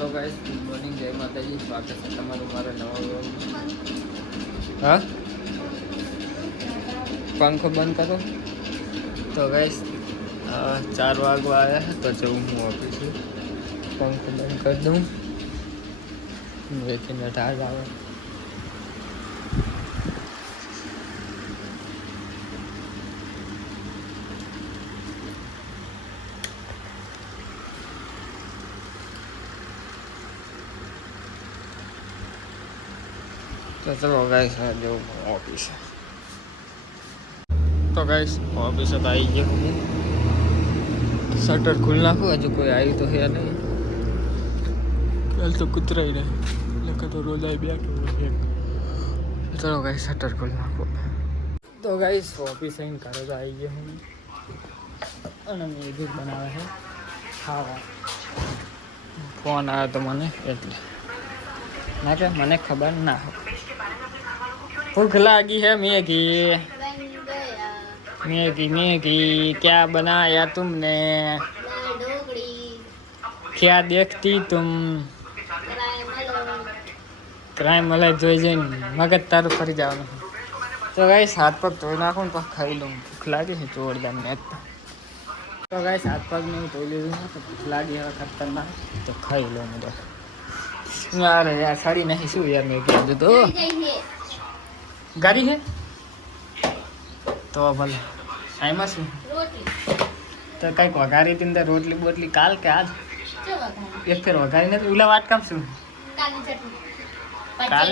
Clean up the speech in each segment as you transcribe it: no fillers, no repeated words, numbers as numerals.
Hello guys, good morning, જય માતાજી. સ્વાગત છે તમારું મારા નવા વ્લોગમાં. હા, પંખો બંધ કરો. તો ગાઈસ 4 વાગવા આવ્યા છે, તો જવું હું ઓફિસે. પંખો બંધ કરી દઉં. વેચીને ઢાળ આવે. તો ચલો ગાઈસ, જવું ઓફિસે. તો ગાઈસ ઓફિસે તો આવી ગયો હું. શટર ખુલ્લી નાખું, હજુ કોઈ આવ્યું તો હે નહીં. કાલ તો કૂતરાઈ રહે, લખે તો રોજ આવી બેઠો. ચલો ગાઈસ શટર ખોલી નાખો. તો ગાઈસ ઓફિસ આવીને ઘરે તો આવી ગયો હું. અને મેગી બનાવે છે ખાવા. ફોન આવ્યો તો મને એટલે ના કે મને ખબર ના હોય. भूख लगी है मैगी मैगी मैगी क्या बनाया तुमने क्या देखती तुम क्राइम मलाई જોઈ જઈને મગજ તારું ફરી જવાનું. તો ગાઈસ હાથ પગ ધોઈ નાખું ને પછી ખાઈ લઉં. ભૂખ લાગી છે જોરદાર ને. તો ગાઈસ હાથ પગ નહીં ધોઈ લીધું ને તો ભૂખ લાગી હવે ખતરનાક. તો ખાઈ લઉં બધો. યાર યાર સાડી નહીં શું યાર મેં કીધું તો ગાડી है तो भले आई मस तो कई वघारी थी अंदर रोटली बोटली काल के आज एक फिर वघारी ने उला वाट काम शू काल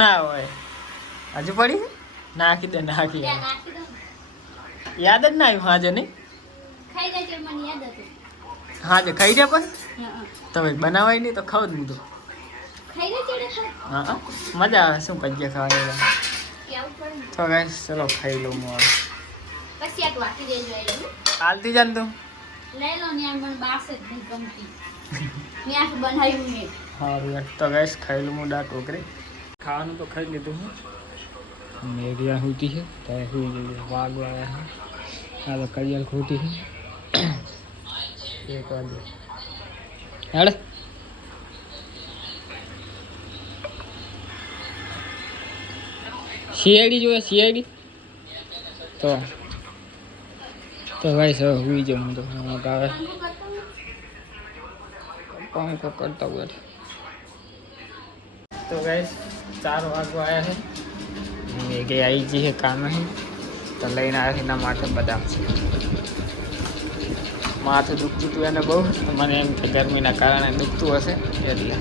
ना होय हजू पड़ी नाखी दे नाखी याद ज ना हाँ जे नहीं हाँ जे खाई जा पर तो भाई बनावाई नहीं तो खाओ दूँ तो हाँ मजा आवे शू करिए खावा. तो गाइस चलो खाई लो मोर आलती जान तुम ले लो ने मन बास नहीं गमती मैं आके बनाई हूं. हां यार तो गाइस खाई लो मोडा टोकरे खाવાનું तो खाई લીધું હું. મેગિયા હોતી है तो हुई वाग आया है. हां तो करियल खोटी है एक वागे हेड सीआईडी जो है सीआईडी तो भाई सब हुई जाऊँ तो आवे पंखो करता हुआ. तो गाइस 4 वागवा आया है. मेगे आई जी है काम है तो लईने आया एना माथे बदाम છે. माथे दुखતું હતું એને બહુ. મને એમ કે ગરમીના કારણે દુખતું હશે એટલે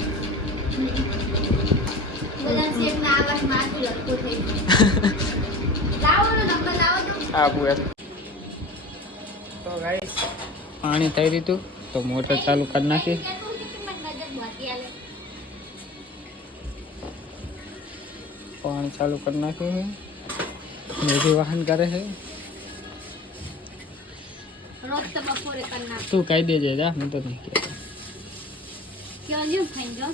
तो गाइस पानी થઈ રહ્યું तो मोटर चालू कर नाखी. पानी चालू कर नाखे है. मेरे वाहन करे है तू कही दे जा मैं तो नहीं कहता क्यों नहीं खाएंगे.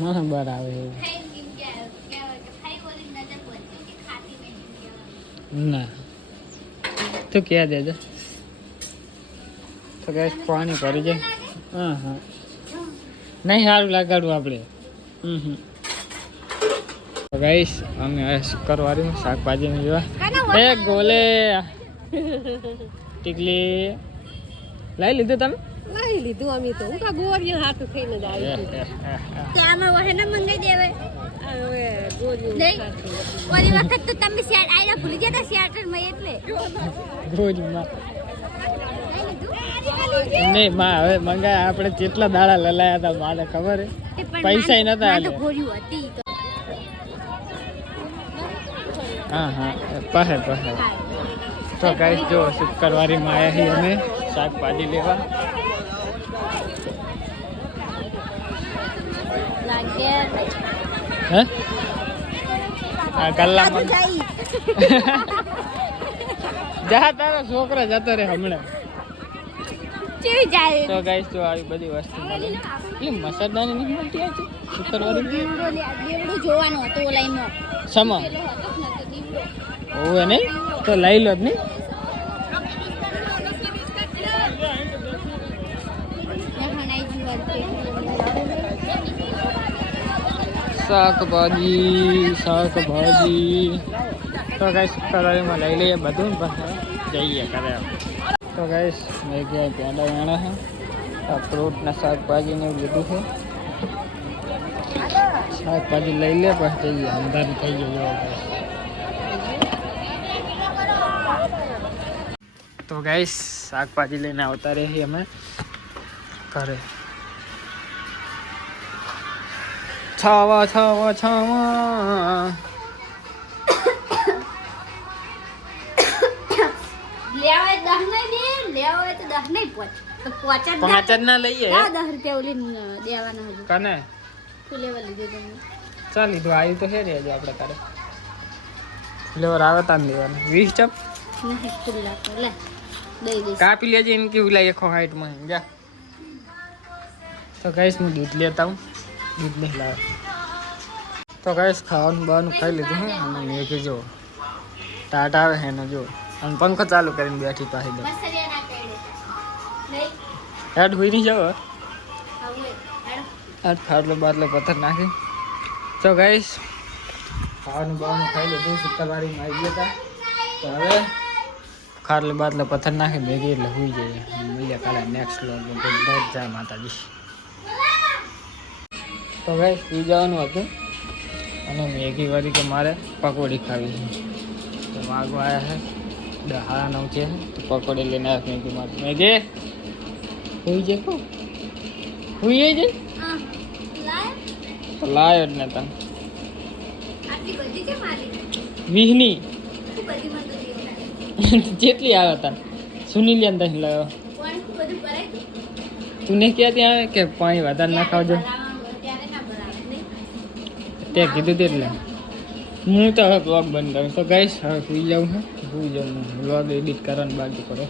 મને બરાબર ના તો ક્યાં દે તો ગેસ પાણી ભરી જાય. હા હા નહીં સારું લગાડવું આપણે. ગાઈસ અમે શુક્રવારે શાકભાજી લેવા એ ગોલે ટીકલી લઈ લીધું તમે લઈ લીધું અમે તો હું કા ગોરિયા હાથ થઈને જ આવી કે આમાં વહે ન મંગાઈ દેવે હવે ગોરિયું ઓલી વખત તો તમે શેર આયરા ભૂલી ગયા હતા શેર માં એટલે ગોરિયું નહીં માં હવે મંગાય આપણે કેટલા દાડા લલાયા હતા મારે ખબર હે પૈસા નતા આલે ગોરિયું હતી હા હા પહે તો ગાઈસ જો શુક્રવારે માં આયા હી અમે શાકભાજી લેવા. હે આ કલ્લામાં જા તારો છોકરો જતો રે હમણાં ચી જાય. તો ગાઈસ તો આવી બધી વસ્તુ મળે. એટલે મસાલાની નહીં મળતી આ શુક્રવારે દેવડું જોવાનું હતું ઓલાઈમાં સમા ઓવે નહીં તો લઈ લો જ નહીં શાકભાજી તો ગાઈસ કરારીમાં લઈ લઈએ બધું પછી જઈએ કરે. તો ગાઈસ મેં ગયા પેંડા વેણા છે આ ફ્રૂટ ને શાકભાજી ને એવું બધું છે. શાકભાજી લઈ લે પછી જઈએ અંધારું થઈ ગયું. તો ગાઈસ શાકભાજી લઈને આવતા રહીએ અમે ઘરે. છાવા છાવા છાવા પાંચ જ ના લઈએ 10 રૂપિયા ઓલી દેવાના હજુ કને ફુલેવર લીધે તમે ચાલ લીધું આવ્યું તો છે રે હજુ આપણે તારે ફુલેવર આવે તાન દેવાના 20 ચપ નહીં ફુલ્લા લે દઈ દે કાપી લેજે ઇનકી ઉલા 160 માં જા. તો ગાઈસ હું દૂધ લેતા હું દૂધ નહીં લાવ. તો ગાઈસ ખાવાનું બાનું ખાઈ લીધું હે અને મેઘી જો ટાટ આવે હે ને જો અને પંખો ચાલુ કરીને બેઠી પાસે દે હેડ હુઈ નહીં જાવ આઠ ખાટલો બાટલો પથ્થર નાખી. તો ગાઈસ ખાવાનું બાવાનું ખાઈ લીધું શુક્રવારીમાં આવી ગયા હતા. તો હવે ખાટલો બાટલો પથ્થર નાખી મેગી એટલે હુઈ જઈએ. મળીએ કાલે નેક્સ્ટ વ્લોગ જય માતાજી. તો ગાઈસ સુઈ જવાનું હતું અને મેગી વાળી કે મારે પકોડી ખાવી છે. તો વાગવા આવ્યા છે 9:30 છે તો પકોડી લઈને આવ્યા મેગી મારે. મેગી હુઈ જાય કો હુઈ જાય તો લાયો જ ને તને 20ની જેટલી આવે તને સુની લે ને તને લાવ્યો. તું નહીં કહેતી આવે કે પાણી વધારે ના ખાવજો તે કીધું એટલે હું તો હવે બ્લોગ બંધ કરું. તો ગાઈસ હવે સુઈ જાઉં વ્લોગ એડિટ કરવાનું બાકી પડે.